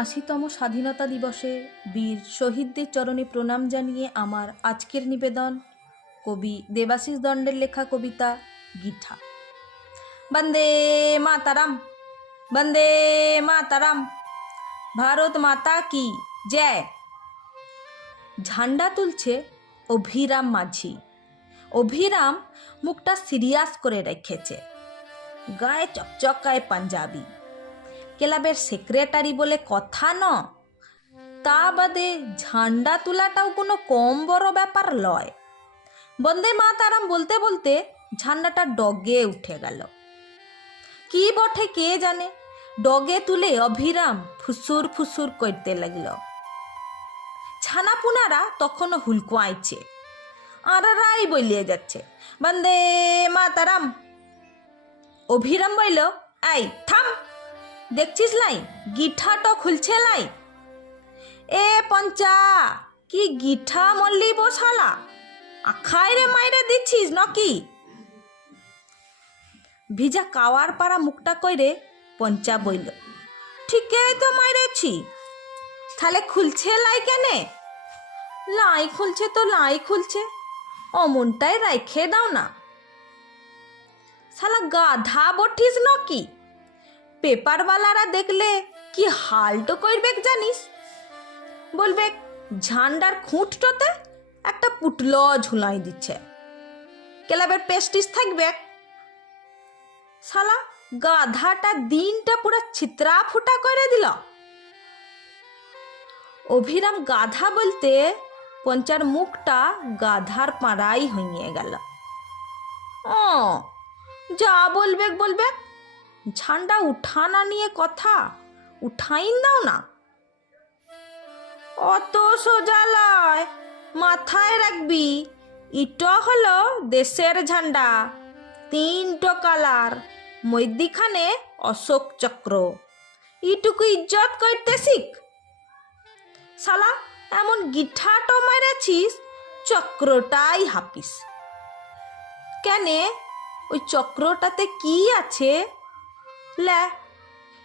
80তম স্বাধীনতা দিবসে বীর শহীদদের চরণে প্রণাম জানিয়ে আমার আজকের নিবেদন কবি দেবাশিস দণ্ডের লেখা কবিতা গিঠা। বন্দে মাতারাম, বন্দে মাতারাম, ভারত মাতা কি জয়। ঝান্ডা তুলছে অভিরাম মাঝি। অভিরাম মুখটা সিরিয়াস করে রেখেছে, গায়ে চকচকায় পাঞ্জাবি। ক্লাবের সেক্রেটারি বলে কথা ন, তা বাদে ঝান্ডা তোলাটাও কোনো কম বড় ব্যাপার লয়। বন্দে মাতারাম বলতে বলতে ঝান্ডাটা ডগে উঠে গেল। কি বটে কে জানে, ডগে তুলে অভিরাম ফুসুর ফুসুর করতে লাগল। ছানাপুনারা তখনও হুলকুয়াইছে, আরারাই বলিয়ে যাচ্ছে বন্দে মাতারাম। অভিরাম বলল, এই থাম, দেখছিস লাই গিঠাটো খুলছে লাই। এ পঞ্চা, কি গিঠা মল্লি বসালা, আখাইরে মাইরে দিচ্ছিস নাকি? ভিজা কাওয়ার পাড়া মুখটা কইরে পঞ্চা বইল, ঠিকই তো মাইরেছি, তাহলে খুলছে লাই কেনে? লাই খুলছে তো লাই খুলছে, অমনটাই রাইখে দাও না। শালা গাধা বঠিস নাকি? পেপারওয়ালারা দেখলে কি হালটো করবে জানিস? বলবে ঝান্ডার খুঁটটোতে একটা পুটল ঝুলাই দিচ্ছে, ক্লাবের পেস্টিস থাকবে। শালা গাধাটা দিনটা পুরো ছিত্রা ফুটা করে দিল। অভিরাম গাধা বলতে পঞ্চার মুখটা গাধার পাড়াই হইয়ে গেল। ও যা বলবে বলবে, ঝান্ডা উঠানা নিয়ে কথা, উঠাইন দাও না। অত সোজা লয়, মাথায় রাখবি, ইটা হলো দেশের ঝান্ডা, 3টো কালার, মধ্যিখানে অশোক চক্র, ইটুকু ইজ্জত করতে শিখ। শালা এমন গিঠাটো মেরেছিস, চক্রটাই হাপিস। কেনে, ওই চক্রটাতে কি আছে? লে,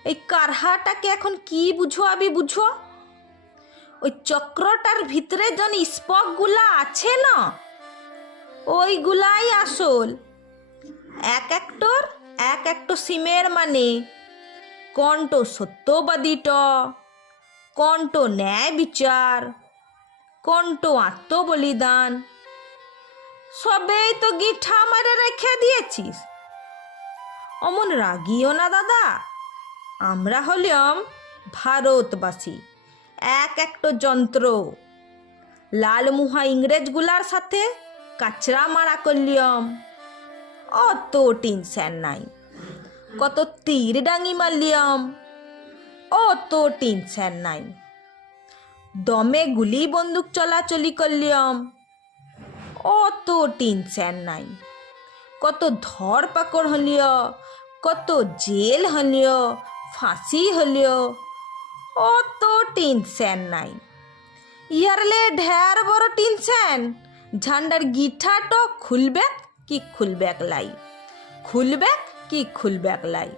এই কারহাটাকে এখন কি বুঝাবি বুঝো? ওই চক্রটার ভিতরে যেন স্পক গুলা আছে না, ওইগুলাই আসল। এক একটো সিমের মানে কোনটো সত্যবাদীট, কোনটো ন্যায় বিচার, কোনটো আত্মবলিদান, সবেই তো গিঠা মারে রেখে দিয়েছিস। অমন রাগিও না দাদা, আমরা হলাম ভারতবাসী, একটো যন্ত্র। লালমুহা ইংরেজগুলার সাথে কাচরা মারা করলিয়ম, অত টেনশন নাই। কত তীর ডাঙি মারলিয়ম, অত টেনশন নাই। দমে গুলি বন্দুক চলাচলি করলিয়ম, অত টেনশন নাই। কত ধরপাকড় হলিও, কত জেল হলিও, ফাঁসি হলিও, অত টেনশন নাই। ইয়ারলে ঢের বড় টেনশন, ঝান্ডার গিঠাটো খুলবে কি খুলবে লাই, খুলবে কি খুলবে লাই।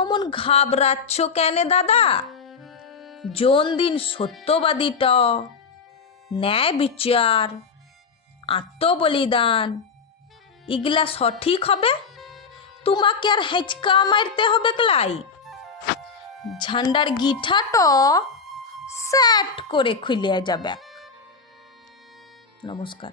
অমন ঘাবড়াচ্ছ কেনে দাদা? যোন দিন সত্যবাদীট, ন্যায় বিচার, আত্মবলিদান এগুলা সঠিক হবে, তোমাকে আর হেঁচকা মারতে হবে লাই। ঝান্ডার গিঠাটো সেট করে খুলে যাবে। নমস্কার।